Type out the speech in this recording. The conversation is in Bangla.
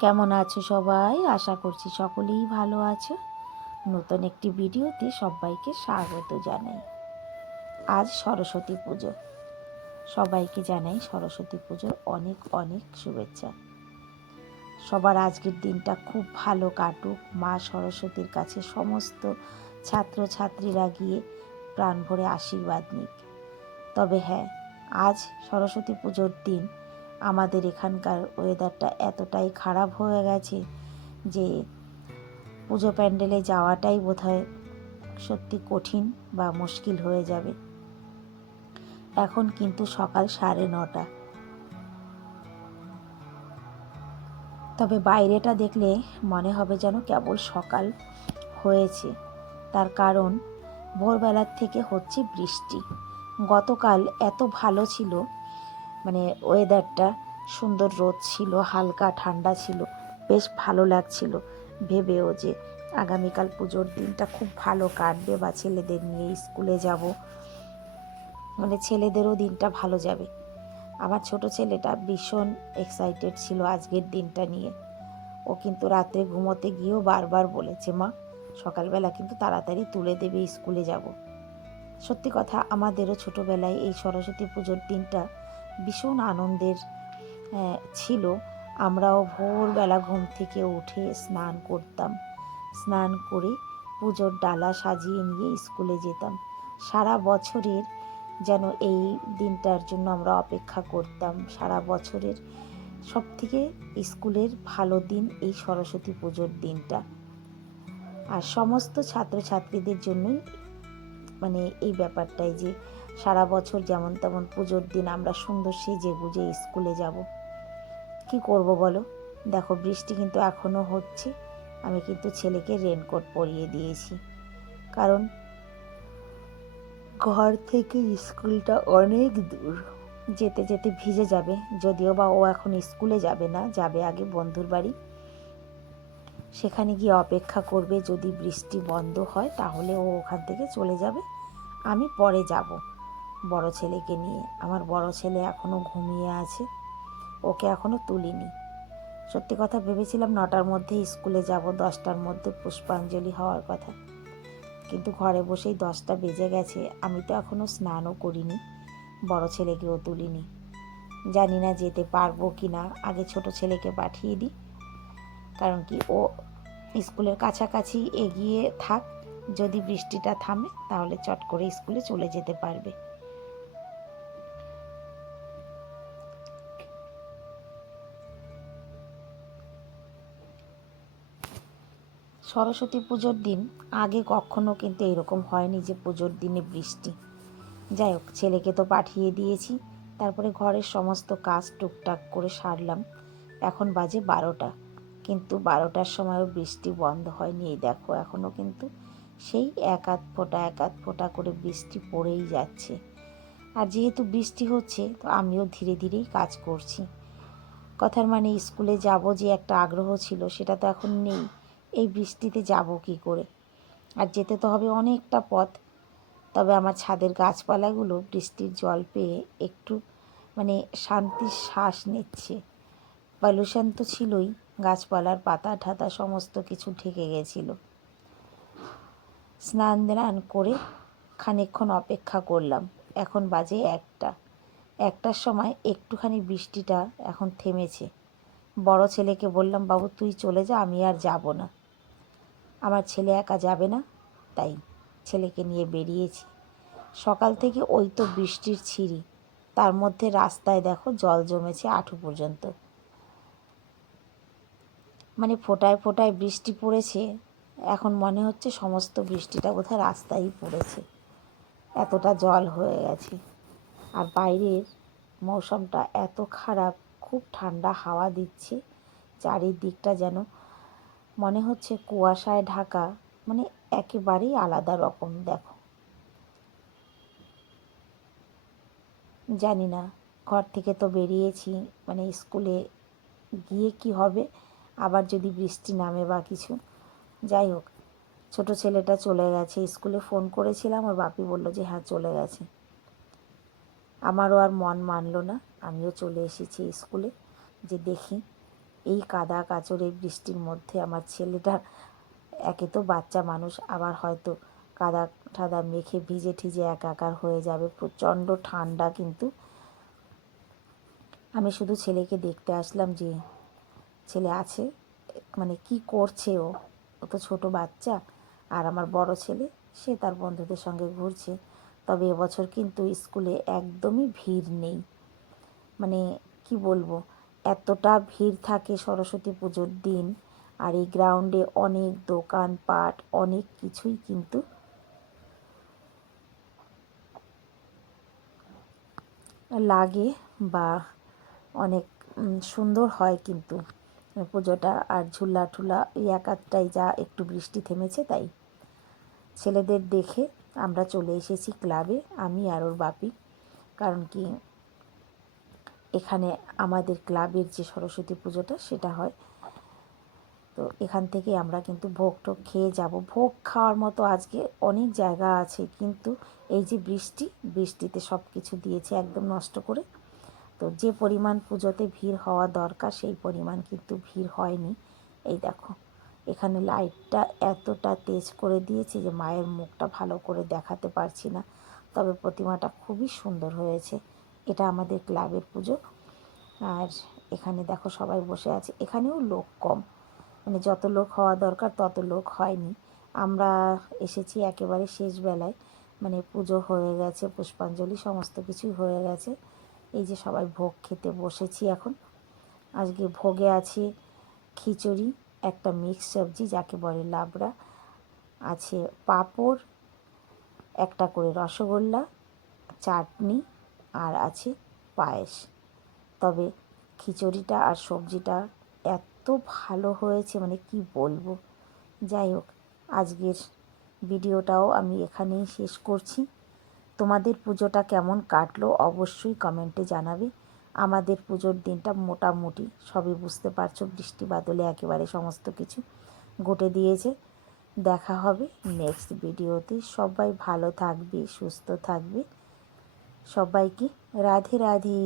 কেমন আছো সবাই? আশা করছি সকলেই ভালো আছো। নতুন একটি ভিডিওতে সবাইকে স্বাগত জানাই। আজ সরস্বতী পুজো। সবাইকে জানাই সরস্বতী পুজোর অনেক অনেক শুভেচ্ছা। সবার আজকের দিনটা খুব ভালো কাটুক। মা সরস্বতীর কাছে সমস্ত ছাত্র ছাত্রীরা গিয়ে প্রাণ ভরে আশীর্বাদ নিক। তবে হ্যাঁ আজ সরস্বতী পুজোর দিন আমাদের এখানকার ওয়েদারটা এতটাই খারাপ হয়ে গেছে যে পুজো প্যান্ডেলে যাওয়াটাই বোধহয় সত্যি কঠিন বা মুশকিল হয়ে যাবে। এখন কিন্তু সকাল সাড়ে নটা। তবে বাইরেটা দেখলে মনে হবে যেন কেবল সকাল হয়েছে। তার কারণ, ভোরবেলার থেকে হচ্ছে বৃষ্টি। গতকাল এত ভালো ছিল মানে ওয়েদারটা সুন্দর রোদ ছিল, হালকা ঠান্ডা ছিল, বেশ ভালো লাগছিল। ভেবেও যে আগামীকাল পুজোর দিনটা খুব ভালো কাটবে বা ছেলেদের নিয়ে স্কুলে যাব। মানে ছেলেদেরও দিনটা ভালো যাবে। আমার ছোট ছেলেটা ভীষণ এক্সাইটেড ছিল আজকের দিনটা নিয়ে। ও কিন্তু রাত্রে ঘুমোতে গিয়েও বারবার বলেছে, মা, সকালবেলা কিন্তু তাড়াতাড়ি তুলে দেবে, স্কুলে যাব। সত্যি কথা, আমাদেরও ছোটোবেলায় এই সরস্বতী পুজোর দিনটা ভীষণ আনন্দের ছিল। আমরাও ভোরবেলা ঘুম থেকে উঠে স্নান করতাম। স্নান করে পুজোর ডালা সাজিয়ে নিয়ে স্কুলে যেতাম। সারা বছরের যেন এই দিনটার জন্য আমরা অপেক্ষা করতাম। সারা বছরের সব থেকে স্কুলের ভালো দিন এই সরস্বতী পুজোর দিনটা। আর সমস্ত ছাত্রছাত্রীদের জন্যই মানে এই ব্যাপারটাই যে সারা বছর যেমন তেমন পুজোর দিন আমরা সুন্দর সেজে গুজে স্কুলে যাব। কি করব বলো? দেখো বৃষ্টি কিন্তু এখনও হচ্ছে। আমি কিন্তু ছেলেকে রেনকোট পরিয়ে দিয়েছি। কারণ ঘর থেকে স্কুলটা অনেক দূর। যেতে যেতে ভিজে যাবে। যদিও বা ও এখন স্কুলে যাবে না, যাবে আগে বন্ধুর বাড়ি। সেখানে গিয়ে অপেক্ষা করবে যদি বৃষ্টি বন্ধ হয়, তাহলে ও ওখান থেকে চলে যাবে। আমি পরে যাব। বড় ছেলেকে নিয়ে। আমার বড় ছেলে এখনও ঘুমিয়ে আছে। ওকে এখনও তুলিনি। সত্যি কথা ভেবেছিলাম নটার মধ্যে স্কুলে যাব, দশটার মধ্যে পুষ্পাঞ্জলি হওয়ার কথা। কিন্তু ঘরে বসেই দশটা বেজে গেছে। আমি তো এখনও স্নানও করিনি। বড় ছেলেকেও তুলিনি। জানি না যেতে পারব কি না আগে ছোট ছেলেকে পাঠিয়ে দিই। কারণ কি, ও স্কুলের কাছাকাছি এগিয়ে থাক। যদি বৃষ্টিটা থামে, তাহলে চট করে স্কুলে চলে যেতে পারবে। সরস্বতী পুজোর দিন আগে কখনো কিন্তু এরকম হয়নি যে পুজোর দিনে বৃষ্টি। যাই হোক, ছেলেকে তো পাঠিয়ে দিয়েছি, তারপরে ঘরের সমস্ত কাজ টুকটাক করে সারলাম। এখন বাজে বারোটা, কিন্তু বারোটার সময়ও বৃষ্টি বন্ধ হয়নি, এই দেখো এখনও কিন্তু সেই এক আধ ফোঁটা, এক আধ ফোঁটা করে বৃষ্টি পড়েই যাচ্ছে। আর যেহেতু বৃষ্টি হচ্ছে, তো আমিও ধীরে ধীরেই কাজ করছি। কথার মানে স্কুলে যাব যে একটা আগ্রহ ছিল, সেটা তো এখন নেই। এই বৃষ্টিতে যাব কি করে? আর যেতে তো হবে অনেকটা পথ। তবে আমার ছাদের গাছপালাগুলো বৃষ্টির জল পেয়ে একটু মানে শান্তির শ্বাস নিচ্ছে। পলিউশন তো ছিলই, গাছপালার পাতা ঠাতা সমস্ত কিছু ঢেকে গেছিল। স্নান দান করে খানিকক্ষণ অপেক্ষা করলাম। এখন বাজে একটা। একটার সময় একটুখানি বৃষ্টিটা এখন থেমেছে। বড় ছেলেকে বললাম, বাবু, তুই চলে যা, আমি আর যাব না। আমার ছেলে একা যাবে না, তাই ছেলেকে নিয়ে বেরিয়েছি। সকাল থেকে ওই তো বৃষ্টির ছিঁড়ি, তার মধ্যে রাস্তায় দেখো জল জমেছে আঠু পর্যন্ত। মানে ফোটায় ফোটায় বৃষ্টি পড়েছে, এখন মনে হচ্ছে সমস্ত বৃষ্টিটা বোধহয় রাস্তায় পড়েছে। এতটা জল হয়ে গেছে। আর বাইরের মৌসুমটা এত খারাপ, খুব ঠান্ডা হাওয়া দিচ্ছে, চারিদিকটা যেন মনে হচ্ছে কুয়াশায় ঢাকা মানে একেবারেই আলাদা রকম, দেখো। জানি না, ঘর থেকে তো বেরিয়েছি মানে স্কুলে গিয়ে কি হবে, আবার যদি বৃষ্টি নামে বা কিছু। যাই হোক, ছোটো ছেলেটা চলে গেছে, স্কুলে ফোন করেছিলাম, ওর বাপি বলল যে হ্যাঁ চলে গেছে। আমারও আর মন মানলো না, আমিও চলে এসেছি স্কুলে, যে দেখি। এই কাদা কাচড়ে বৃষ্টির মধ্যে আমার ছেলেটা, একে তো বাচ্চা মানুষ, আবার হয়তো কাদা ঠাদা মেখে ভিজে ঠিজে একাকার হয়ে যাবে, প্রচণ্ড ঠান্ডা কিন্তু। আমি শুধু ছেলেকে দেখতে আসলাম যে, ছেলে আছে মানে কি করছে ও? ও তো ছোটো বাচ্চা, আর আমার বড় ছেলে, সে তার বন্ধুদের সঙ্গে ঘুরছে। তবে এবছর কিন্তু স্কুলে একদমই ভিড় নেই। মানে কি বলব এতটা ভিড় থাকে সরস্বতী পুজোর দিন, আর এই গ্রাউন্ডে অনেক দোকানপাট অনেক কিছুই কিন্তু লাগে বা অনেক সুন্দর হয় কিন্তু পুজোটা। আর ঝুলা ঠুলা, এই এক আধটাই যা একটু বৃষ্টি থেমেছে তাই ছেলেদের দেখে আমরা চলে এসেছি ক্লাবে, আমি আর ওর বাপি। কারণ কি এখানে আমাদের ক্লাবের যে সরস্বতী পুজোটা, সেটা হয়। তো এখান থেকে আমরা কিন্তু ভোগ টোগ খেয়ে যাব। ভোগ খাওয়ার মতো আজকে অনেক জায়গা আছে, কিন্তু এই যে বৃষ্টি, বৃষ্টিতে সব কিছু দিয়েছে একদম নষ্ট করে। তো যে পরিমাণ পুজোতে ভিড় হওয়া দরকার, সেই পরিমাণ কিন্তু ভিড় হয়নি। এই দেখো, এখানে লাইটটা এতটা তেজ করে দিয়েছে যে মায়ের মুখটা ভালো করে দেখাতে পারছি না। তবে প্রতিমাটা খুবই সুন্দর হয়েছে। এটা আমাদের ক্লাবের পুজো। আর এখানে দেখো সবাই বসে আছে। এখানেও লোক কম। মানে যত লোক হওয়া দরকার তত লোক হয়নি। আমরা এসেছি একেবারে শেষ বেলায়। মানে পুজো হয়ে গেছে, পুষ্পাঞ্জলি সমস্ত কিছুই হয়ে গেছে। এই যে সবাই ভোগ খেতে বসেছি এখন। আজকে ভোগে আছে খিচুড়ি, একটা মিক্স সবজি যাকে বলে লাবড়া। আছে পাঁপড়, একটা করে রসগোল্লা, চাটনি আর আছে পায়েস। তবে খিচুড়িটা আর সবজিটা এত ভালো হয়েছে মানে কি বলব? যাই হোক, আজকের ভিডিওটাও আমি এখানেই শেষ করছি। তোমাদের পুজোটা কেমন কাটলো অবশ্যই কমেন্টে জানাবে। আমাদের পুজোর দিনটা মোটামুটি, সবই বুঝতে পারছ, বৃষ্টি বাদলে একেবারে সমস্ত কিছু ঘটে দিয়েছে। দেখা হবে নেক্সট ভিডিওতে। সবাই ভালো থাকবে, সুস্থ থাকবে। সবাইকে রাধে রাধে